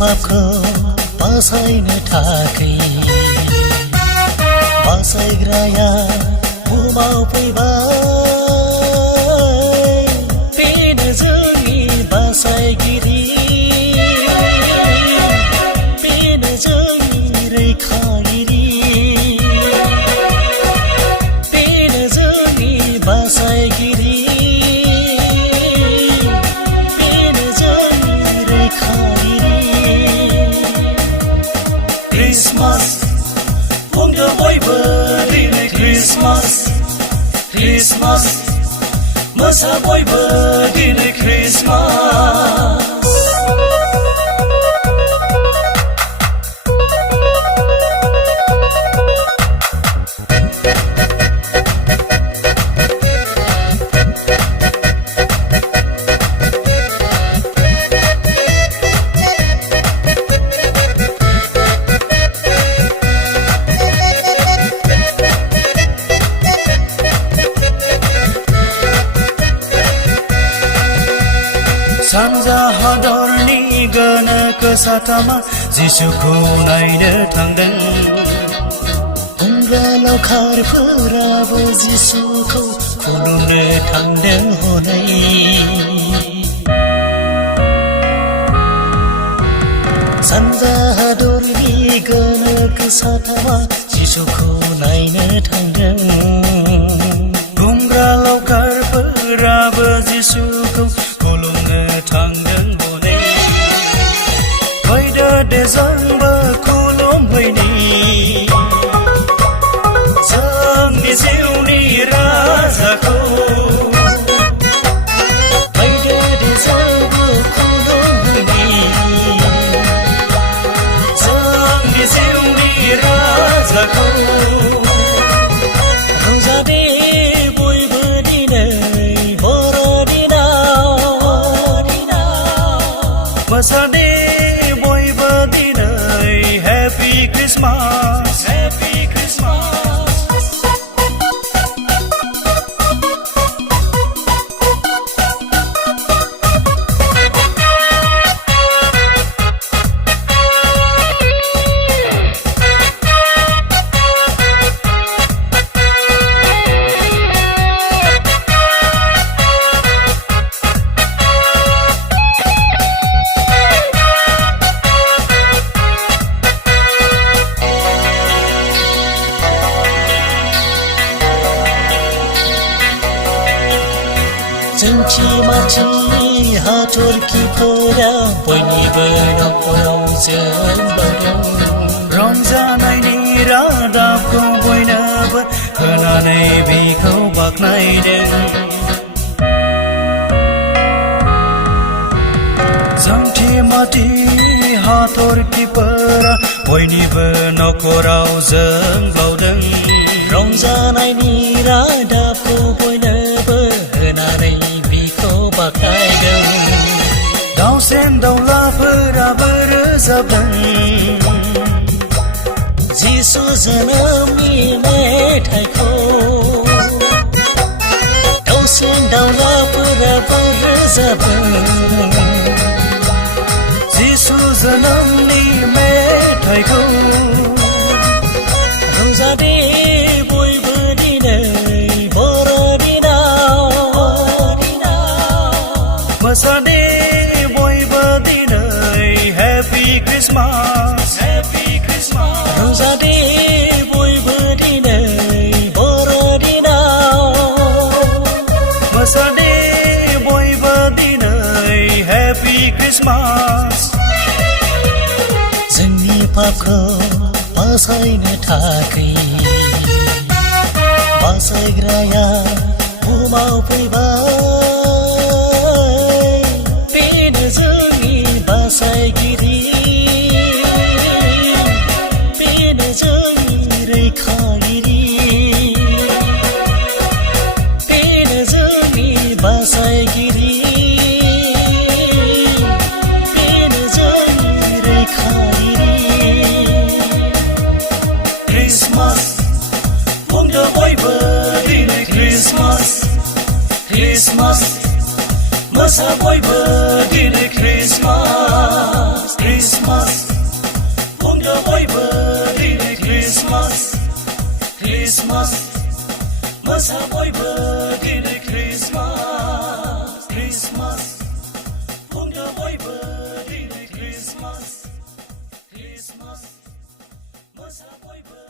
पापखौ बासायनो थाखै बासायग्राया बुहुमाव फैबाय बेनो जोंनि बासायगिरि बेनो जोंनि रैखागिरि बेनो जोंनि बासायगिरि Christmas, buंदो बयबो दिनै Christmas, Christmas, मोसा बयबो दिनै Christmas. सानजा हादरनि गोनोखो साथामा जिसुखौ नायनो थांदों बुंग्रा लावखारफोराबो जिसुखौ खुलुमनो थांदों हनै सानजा हादरनि गोनोखो साथामा जिसुखौ नायनो थांदों बुंग्रा लावखारफोराबो जिसुखौ थांदों हनै फैदो दे जोंबो खुलुमहैनि जोंनि जिउनि राजाखौ फैदो दे जोंबो खुलुमहैनि जोंनि जिउनि राजाखौ रंजादे बयबो दिनै मोसादे बयबो दिनै Happy Christmas, Happy Christmas. जोंथि माथि हाथरखिफोरा बयनिबो नखराव जोंबायदों रंजानायनि रादाबखौ बयनोबो होनानै बेखौ बाख्नायदों जोंथि माथि हाथरखिफोरा बयनिबो नखराव जोंबावदों रंजानायनि रादाबखौ बयनोबो होनानै बाख्नायदों दाउसेन दाउलाफोराबो रोजाबदों जिसु जोनोमनि मेथाइखौ दाउसेन दाउलाफोराबो रोजाबदों जिसु जोनोमनि मेथाइखौ रंजादे बयबो दिनै मोसादे बयबो दिनै Happy Christmas, Happy Christmas. रंजादे बयबो दिनै बर'दिनाव मोसादे बयबो दिनै Happy Christmas. जोंनि पापखौ बासायनो थाखै बासायग्राया बुहुमाव फैबाय जोंनि बासायगिरि बेनो जोंनि रैखागिरि बेनो जोंनि बासायगिरि बेनो जोंनि रैखागिरि Christmas, बुंदो बयबो दिनै Christmas, Christmas, मोसा बयबो दिनै Christmas, Christmas. बयबो दिनै क्रिसमास क्रिसमास बुंदो बयबो दिनै क्रिसमास क्रिसमास मोसा बयबो